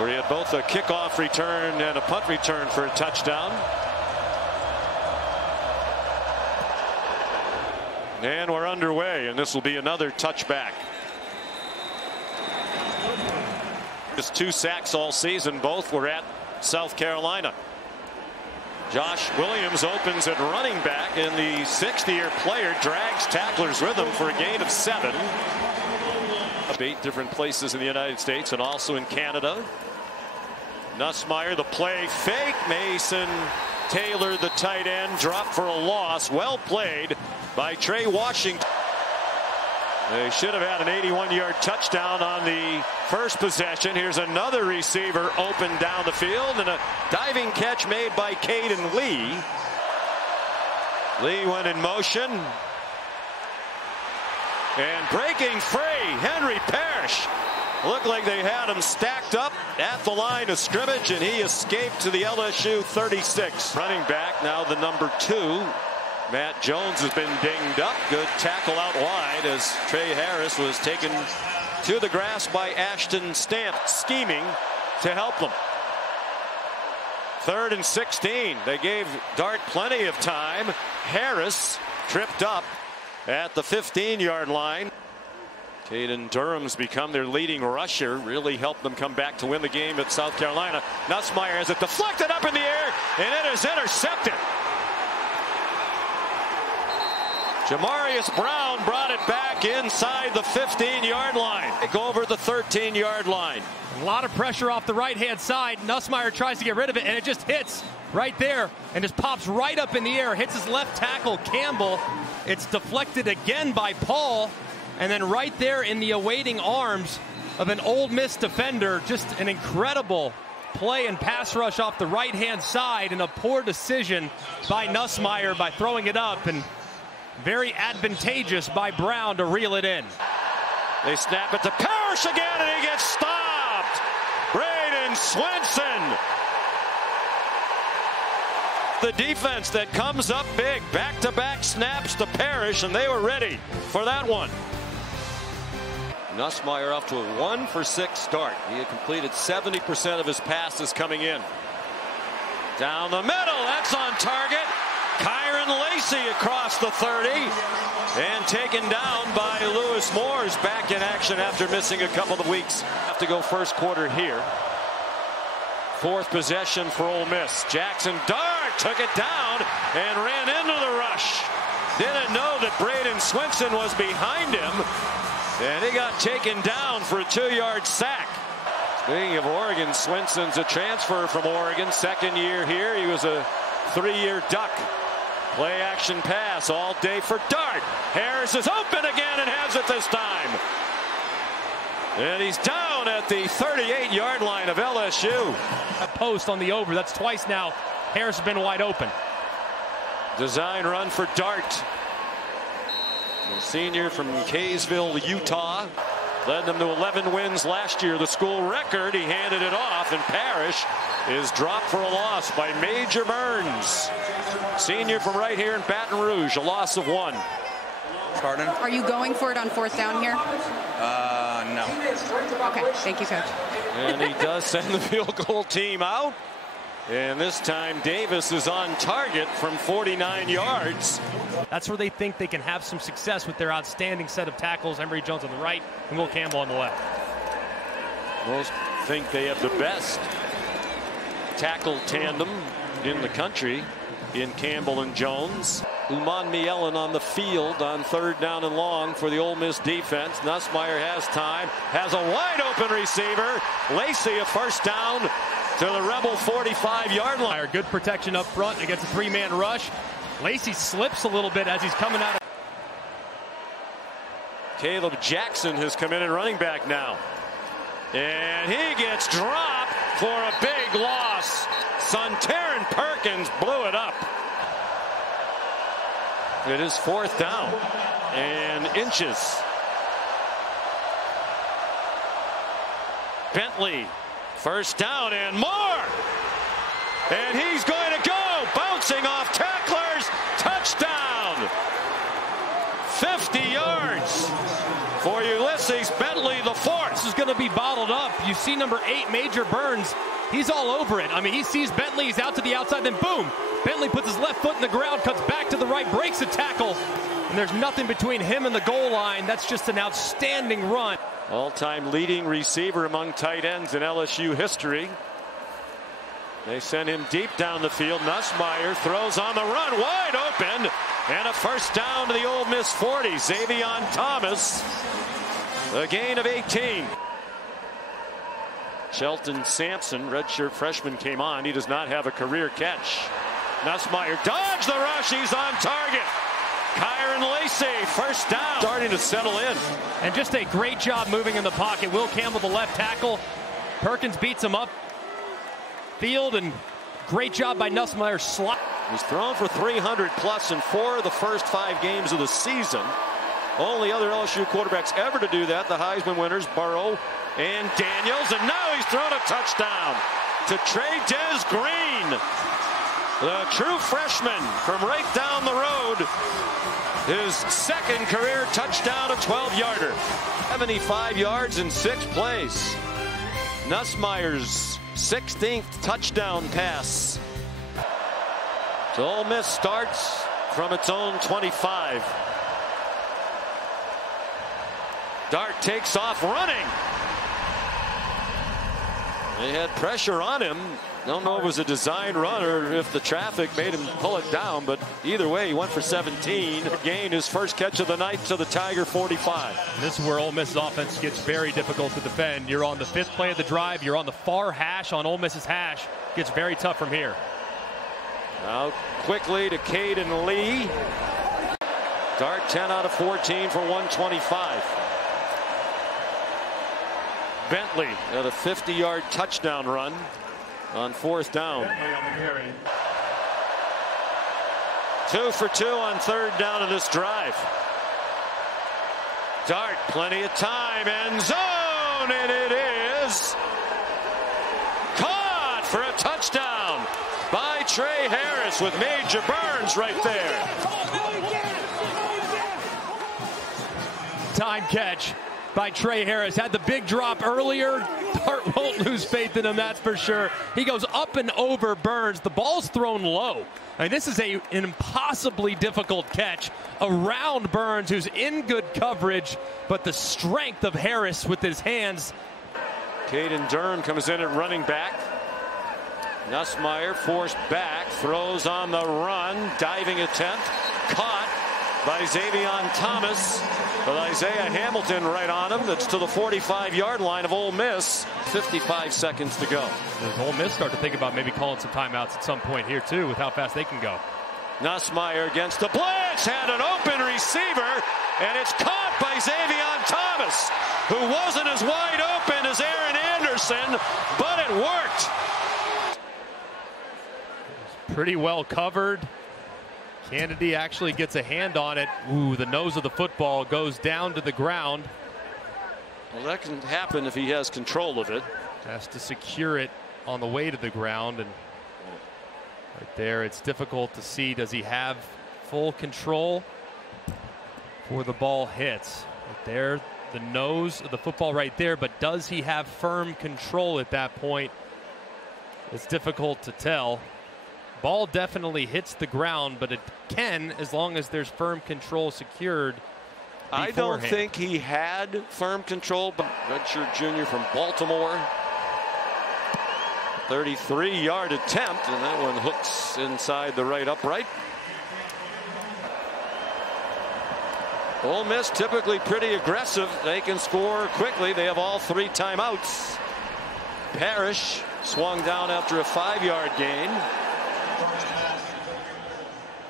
where he had both a kickoff return and a punt return for a touchdown. And we're underway, and this will be another touchback. Just 2 sacks all season. Both were at South Carolina. Josh Williams opens at running back, and the 60-year player drags tacklers with him for a gain of 7. 8 different places in the United States and also in Canada. Nussmeier, the play fake. Mason Taylor, the tight end, dropped for a loss. Well played by Trey Washington. They should have had an 81-yard touchdown on the first possession. Here's another receiver open down the field, and a diving catch made by Caden Lee. Lee went in motion. And breaking free, Henry Parrish. Looked like they had him stacked up at the line of scrimmage, and he escaped to the LSU 36. Running back, now the number 2. Matt Jones has been dinged up. Good tackle out wide as Trey Harris was taken to the grass by Ashton Stamp, scheming to help them. 3rd and 16. They gave Dart plenty of time. Harris tripped up at the 15-yard line. Caden Durham's become their leading rusher. Really helped them come back to win the game at South Carolina. Nussmeier has it deflected up in the air, and it is intercepted. Jamarius Brown brought it back inside the 15-yard line. Go over the 13-yard line. A lot of pressure off the right-hand side. Nussmeier tries to get rid of it, and it just hits right there and just pops right up in the air. Hits his left tackle, Campbell. It's deflected again by Paul, and then right there in the awaiting arms of an Ole Miss defender. Just an incredible play and pass rush off the right-hand side, and a poor decision by Nussmeier by throwing it up, and very advantageous by Brown to reel it in. They snap it to Parrish again, and he gets stopped. Braden Swenson. The defense that comes up big. Back-to-back snaps to Parrish, and they were ready for that one. Nussmeier off to a 1-for-6 start. He had completed 70% of his passes coming in. Down the middle, that's on target. Kyron Lacey across the 30 and taken down by Lewis Moore's back in action after missing a couple of weeks. Have to go first quarter here. 4th possession for Ole Miss. Jackson Dart took it down and ran into the rush. Didn't know that Braden Swenson was behind him, and he got taken down for a 2-yard sack. Speaking of Oregon, Swenson's a transfer from Oregon. 2nd year here. He was a 3-year Duck. Play action pass all day for Dart. Harris is open again and has it this time. And he's down at the 38-yard line of LSU. A post on the over. That's twice now. Harris has been wide open. Design run for Dart. The senior from Kaysville, Utah. Led them to 11 wins last year, the school record. He handed it off, and Parrish is dropped for a loss by Major Burns. Senior from right here in Baton Rouge, a loss of 1. Pardon? Are you going for it on 4th down here? No. Okay, thank you, Coach. And he does send the field goal team out. And this time Davis is on target from 49 yards. That's where they think they can have some success with their outstanding set of tackles. Emory Jones on the right and Will Campbell on the left. Most think they have the best tackle tandem in the country in Campbell and Jones. Uman Mielen on the field on 3rd down and long for the Ole Miss defense. Nussmeier has time, has a wide open receiver. Lacey a first down to the Rebel 45-yard line. Good protection up front against a 3-man rush. Lacey slips a little bit as he's coming out. Caleb Jackson has come in at running back now. And he gets dropped for a big loss. Sontaran Perkins blew it up. It is 4th down and inches. Bentley, first down and more. And he's going to go, bouncing off tacklers, touchdown. 50 yards for Ulysses Bentley, the 4th. this is going to be bottled up. You see number 8, Major Burns. He's all over it. I mean, he sees Bentley. He's out to the outside. Then, boom, Bentley puts his left foot in the ground, cuts back to the right, breaks a tackle. And there's nothing between him and the goal line. That's just an outstanding run. All-time leading receiver among tight ends in LSU history. They send him deep down the field. Nussmeier throws on the run, wide open, and a first down to the Ole Miss 40. Xavion Thomas, a gain of 18. Shelton Sampson, redshirt freshman, came on. He does not have a career catch. Nussmeier dodged the rush. He's on target. Kyron Lacey, first down. Starting to settle in. And just a great job moving in the pocket. Will Campbell, the left tackle. Perkins beats him up field, and great job by Nussmeier. He's thrown for 300 plus in 4 of the first 5 games of the season. Only other LSU quarterbacks ever to do that, the Heisman winners, Burrow and Daniels. And now he's thrown a touchdown to Trey Green, the true freshman from right down the road. His second career touchdown, a 12-yarder. 75 yards in 6 plays. Nussmeier's 16th touchdown pass. So Ole Miss starts from its own 25. Dart takes off running. They had pressure on him. Don't know if it was a design run or if the traffic made him pull it down, but either way, he went for 17. Gained his first catch of the night to the Tiger 45. And this is where Ole Miss's offense gets very difficult to defend. You're on the 5th play of the drive. You're on the far hash on Ole Miss's hash. Gets very tough from here. Now quickly to Caden Lee. Dart 10 out of 14 for 125. Bentley at a 50-yard touchdown run on 4th down. 2 for 2 on 3rd down of this drive. Dart, plenty of time, end zone, and it is caught for a touchdown by Trey Harris with Major Burns right there. Time catch by Trey Harris. Had the big drop earlier. Dart won't lose faith in him, that's for sure. He goes up and over Burns. The ball's thrown low. I mean, this is an impossibly difficult catch around Burns, who's in good coverage, but the strength of Harris with his hands. Caden Durham comes in at running back. Nussmeier forced back, throws on the run, diving attempt, caught by Xavion Thomas, with Isaiah Hamilton right on him. That's to the 45-yard line of Ole Miss. 55 seconds to go. Does Ole Miss start to think about maybe calling some timeouts at some point here too, with how fast they can go? Nussmeier against the blitz, had an open receiver, and it's caught by Xavion Thomas, who wasn't as wide open as Aaron Anderson, but it worked. Pretty well covered. Kennedy actually gets a hand on it. Ooh, the nose of the football goes down to the ground. Well, that can happen if he has control of it. Has to secure it on the way to the ground, and right there, it's difficult to see. Does he have full control before the ball hits? Right there, the nose of the football right there, but does he have firm control at that point? It's difficult to tell. Ball definitely hits the ground, but it can, as long as there's firm control secured beforehand. I don't think he had firm control, but redshirt junior from Baltimore. 33-yard attempt, and that one hooks inside the right upright. Ole Miss typically pretty aggressive. They can score quickly. They have all 3 timeouts. Parrish swung down after a 5-yard gain.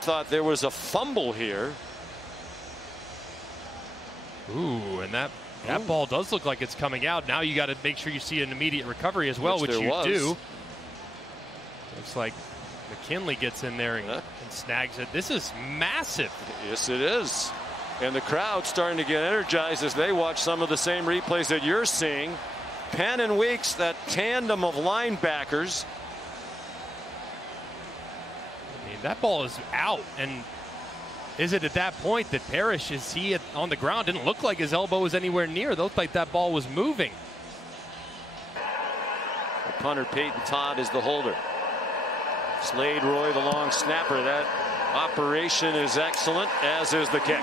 Thought there was a fumble here. Ooh, and that ball does look like it's coming out. Now you got to make sure you see an immediate recovery as well, which you do. Looks like McKinley gets in there and snags it. This is massive. Yes, it is. And the crowd's starting to get energized as they watch some of the same replays that you're seeing. Penn and Weeks, that tandem of linebackers. I mean, that ball is out, and is it at that point that Parrish, is he on the ground? Didn't look like his elbow was anywhere near. It looked like that ball was moving. The punter, Peyton Todd, is the holder. Slade Roy, the long snapper. That operation is excellent, as is the kick.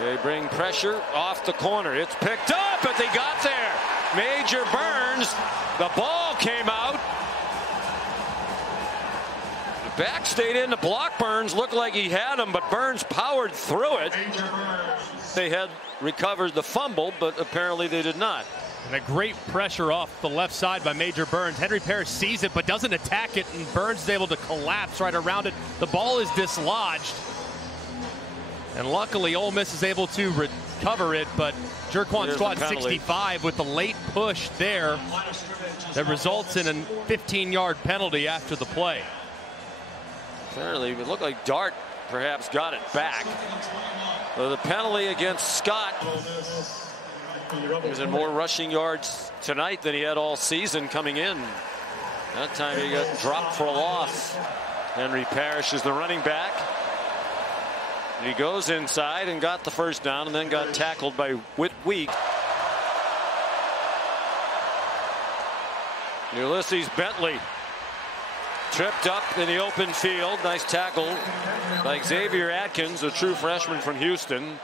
They bring pressure off the corner. It's picked up, but they got there. Major Burns. The ball came out. The back stayed in to block Burns. Looked like he had him, but Burns powered through it. They had recovered the fumble, but apparently they did not. And a great pressure off the left side by Major Burns. Henry Parrish sees it, but doesn't attack it, and Burns is able to collapse right around it. The ball is dislodged. And luckily, Ole Miss is able to recover it, but Jerquan squad 65 with the late push there that results in a 15-yard penalty after the play. Apparently, it looked like Dart perhaps got it back. So the penalty against Scott. He was in more rushing yards tonight than he had all season coming in. That time he got dropped for a loss. Henry Parrish is the running back. He goes inside and got the first down, and then got tackled by Whit Week. Ulysses Bentley tripped up in the open field. Nice tackle by Xavier Atkins, a true freshman from Houston.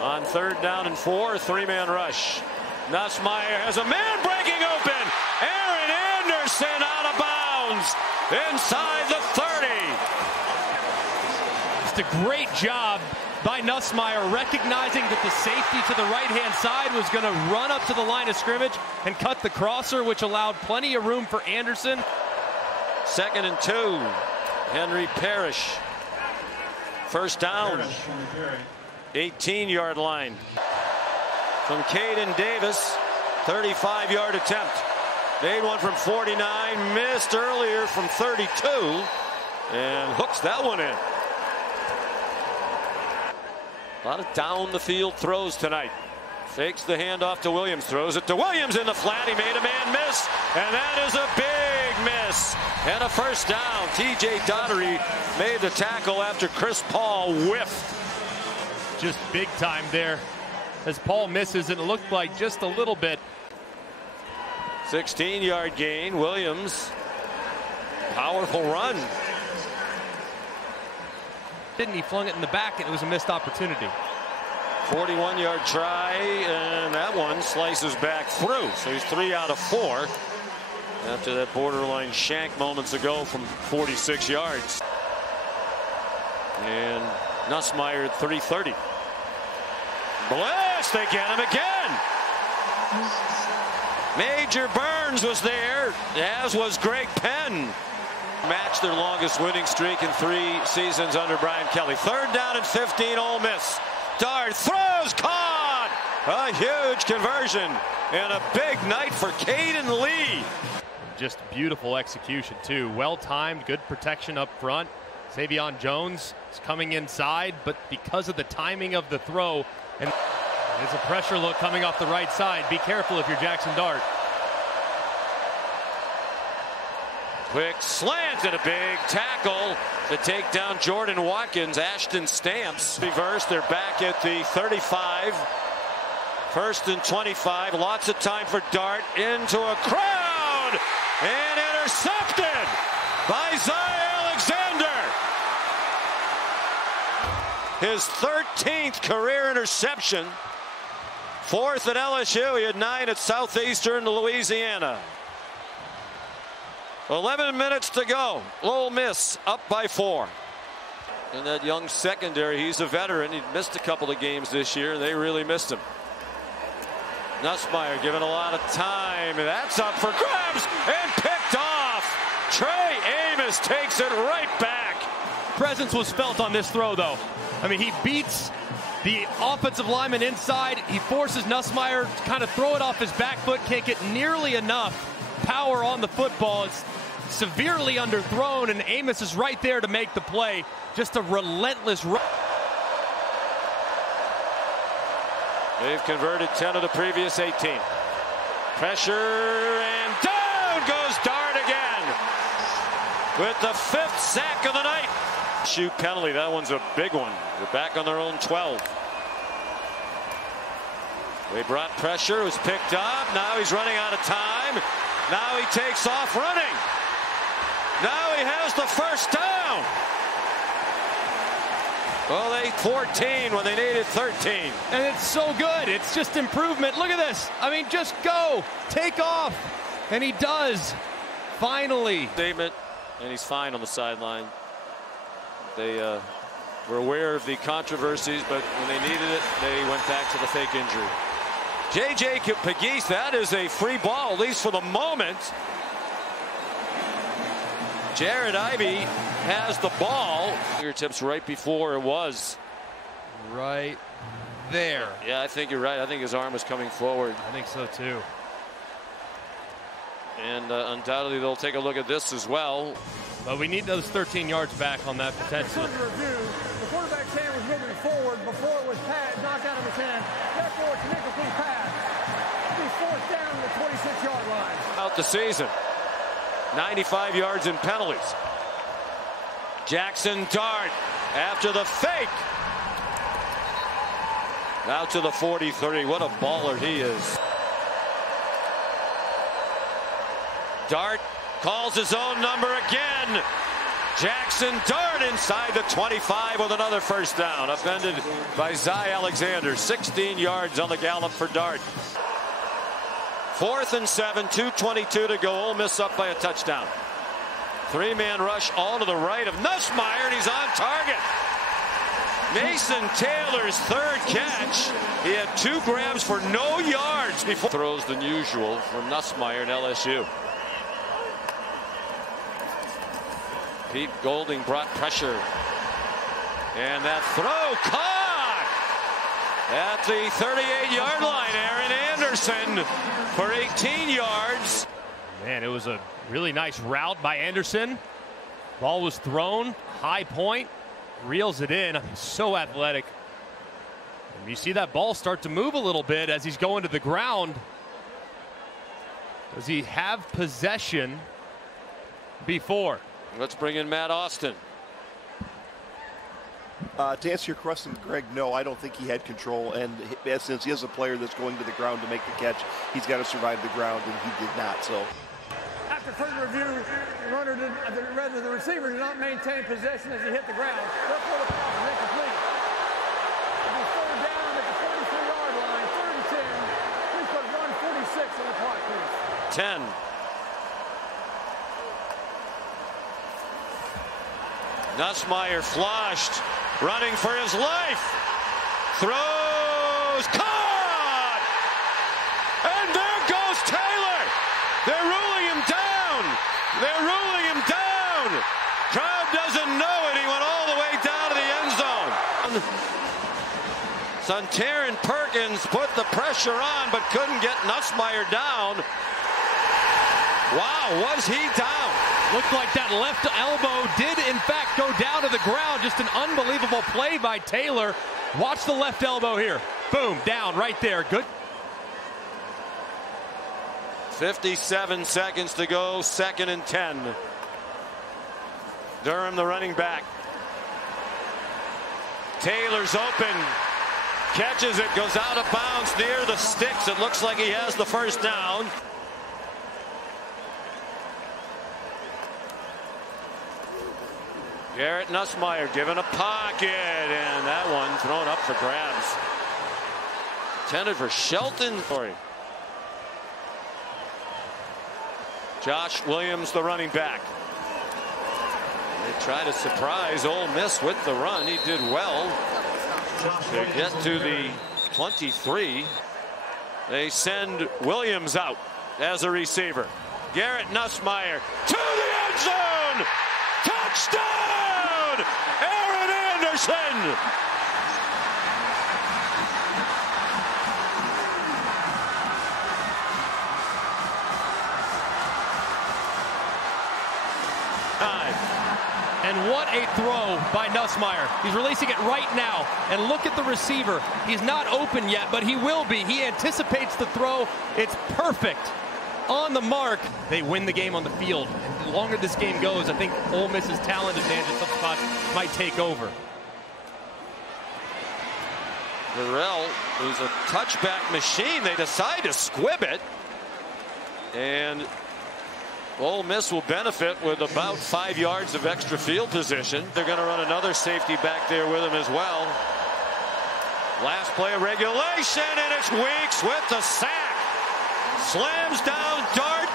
On 3rd down and 4, a 3-man rush. Nussmeier has a man breaking open. Aaron Anderson out of bounds inside the 30. Just a great job by Nussmeier, recognizing that the safety to the right-hand side was going to run up to the line of scrimmage and cut the crosser, which allowed plenty of room for Anderson. 2nd and 2. Henry Parrish. First down. 18-yard line. From Caden Davis. 35-yard attempt. Made one from 49. Missed earlier from 32. And hooks that one in. A lot of down the field throws tonight. Fakes the handoff to Williams. Throws it to Williams in the flat. He made a man miss. And that is a big miss. And a first down. TJ Daugherty made the tackle after Chris Paul whiffed. Just big time there as Paul misses, and it looked like just a little bit. 16-yard gain. Williams. Powerful run. Didn't he? Flung it in the back, and it was a missed opportunity. 41-yard try, and that one slices back through. So he's 3 out of 4 after that borderline shank moments ago from 46 yards. And Nussmeier at 330. Blitz, they get him again. Major Burns was there, as was Greg Penn. Matched their longest winning streak in 3 seasons under Brian Kelly. 3rd down and 15, Ole Miss. Dart throws, caught! A huge conversion and a big night for Caden Lee. Just beautiful execution, too. Well-timed, good protection up front. Savion Jones is coming inside, but because of the timing of the throw, and there's a pressure look coming off the right side. Be careful if you're Jackson Dart. Quick slant and a big tackle to take down Jordan Watkins. Ashton Stamps reverse. They're back at the 35. 1st and 25. Lots of time for Dart into a crowd and intercepted by Zy Alexander. His 13th career interception. 4th at LSU. He had 9 at Southeastern Louisiana. 11 minutes to go. Ole Miss up by 4. In that young secondary, he's a veteran. He missed a couple of games this year, and they really missed him. Nussmeier given a lot of time, and that's up for grabs and picked off. Trey Amos takes it right back. Presence was felt on this throw, though. I mean, he beats the offensive lineman inside. He forces Nussmeier to kind of throw it off his back foot, can't get nearly enough power on the football. It's severely underthrown, and Amos is right there to make the play. Just a relentless run. They've converted 10 of the previous 18. Pressure and down! down goes Dart again with the 5th sack of the night. Shoot penalty, that one's a big one. They're back on their own 12. They brought pressure, was picked up. Now he's running out of time. Now he takes off running. Now he has the first down. Well, they 14 when they needed 13. And it's so good. It's just improvement. Look at this. I mean, just go. Take off. And he does. Finally. Statement, and he's fine on the sideline. They were aware of the controversies, but when they needed it, they went back to the fake injury. J.J. Pegues, that is a free ball, at least for the moment. Jared Ivey has the ball. Fingertips right before it was. Right there. Yeah, I think you're right. I think his arm was coming forward. I think so, too. And undoubtedly, they'll take a look at this as well. But we need those 13 yards back on that potential. Review, the quarterback's hand was moving forward before it was knocked out of his hand. Therefore, it's an incomplete pass. It'll be 4th down to the 26-yard line. Out the season. 95 yards in penalties. Jackson Dart after the fake. Out to the 43. What a baller he is. Dart calls his own number again. Jackson Dart inside the 25 with another first down. Upended by Zy Alexander. 16 yards on the gallop for Dart. 4th and 7, 2:22 to go. Ole Miss up by a touchdown. 3-man rush all to the right of Nussmeier, and he's on target. Mason Taylor's 3rd catch. He had 2 grabs for no yards before throws than usual from Nussmeier and LSU. Pete Golding brought pressure. And that throw caught at the 38-yard line. Aaron Anderson for 18 yards. Man, it was a really nice route by Anderson. Ball was thrown, high point, reels it in. So athletic. And you see that ball start to move a little bit as he's going to the ground. Does he have possession before? Let's bring in Matt Austin. To answer your question, Greg, no, I don't think he had control. And since he is a player that's going to the ground to make the catch, he's got to survive the ground, and he did not. So, After further review, the receiver did not maintain possession as he hit the ground. Therefore, the pass is incomplete. It'll be 4th down at the 43-yard line, 3rd and 10. Please put 1:46 on the clock, please. 10. Nussmeier flushed, running for his life. Throws, caught! And there goes Taylor! They're ruling him down! They're ruling him down! Crowd doesn't know it. He went all the way down to the end zone. Sontaran Perkins put the pressure on, but couldn't get Nussmeier down. Wow, was he down? Looked like that left elbow did, in fact, go down to the ground. Just an unbelievable play by Taylor. Watch the left elbow here. Boom, down right there. Good. 57 seconds to go, 2nd and 10. Durham, the running back. Taylor's open. Catches it, goes out of bounds near the sticks. It looks like he has the first down. Garrett Nussmeier given a pocket, and that one thrown up for grabs. Intended for Shelton. Josh Williams, the running back. They try to surprise Ole Miss with the run. He did well to get to the 23. They send Williams out as a receiver. Garrett Nussmeier to the end zone. Touchdown! Aaron Anderson! And what a throw by Nussmeier. He's releasing it right now. And look at the receiver. He's not open yet, but he will be. He anticipates the throw. It's perfect. on the mark. They win the game on the field. And the longer this game goes, I think Ole Miss's talent advantage at some spots might take over. Burrell, who's a touchback machine, they decide to squib it. And Ole Miss will benefit with about 5 yards of extra field position. They're going to run another safety back there with him as well. Last play of regulation, and it's Weeks with the sack. Slams down Dart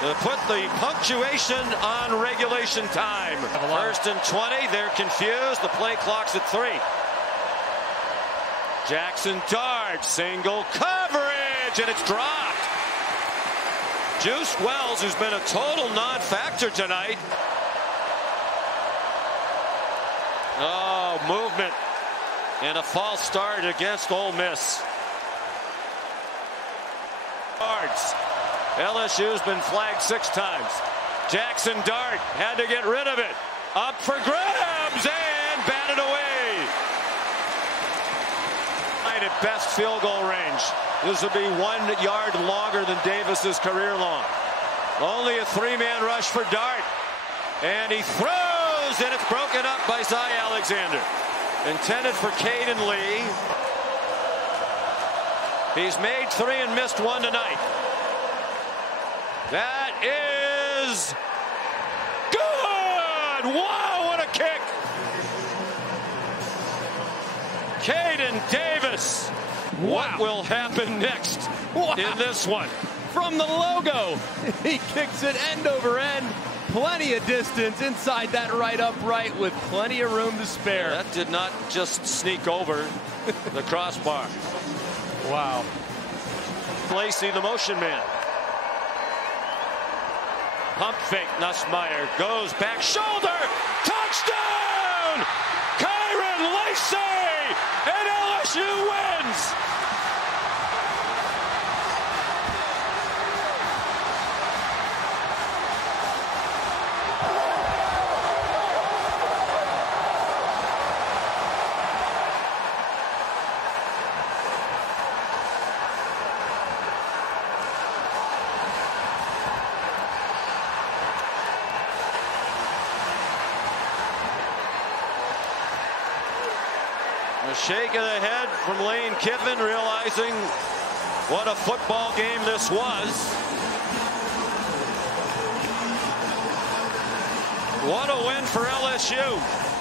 to put the punctuation on regulation time. 1st and 20, they're confused. The play clock's at 3. Jackson Dart, single coverage, and it's dropped. Juice Wells, who's been a total non-factor tonight. Oh, movement and a false start against Ole Miss. LSU's been flagged 6 times. Jackson Dart had to get rid of it. Up for grabs and batted away. At best field goal range. This will be 1 yard longer than Davis's career long. Only a 3-man rush for Dart. And he throws, and it's broken up by Zy Alexander. Intended for Caden Lee. He's made 3 and missed 1 tonight. That is good! Wow, what a kick! Caden Davis. Wow. What will happen next in this one? From the logo, he kicks it end over end. Plenty of distance inside that right upright with plenty of room to spare. That did not just sneak over the crossbar. Wow. Lacey, the motion man. Pump fake, Nussmeier goes back shoulder. Touchdown! Kyron Lacey! And LSU wins! A shake of the head from Lane Kiffin, realizing what a football game this was. What a win for LSU.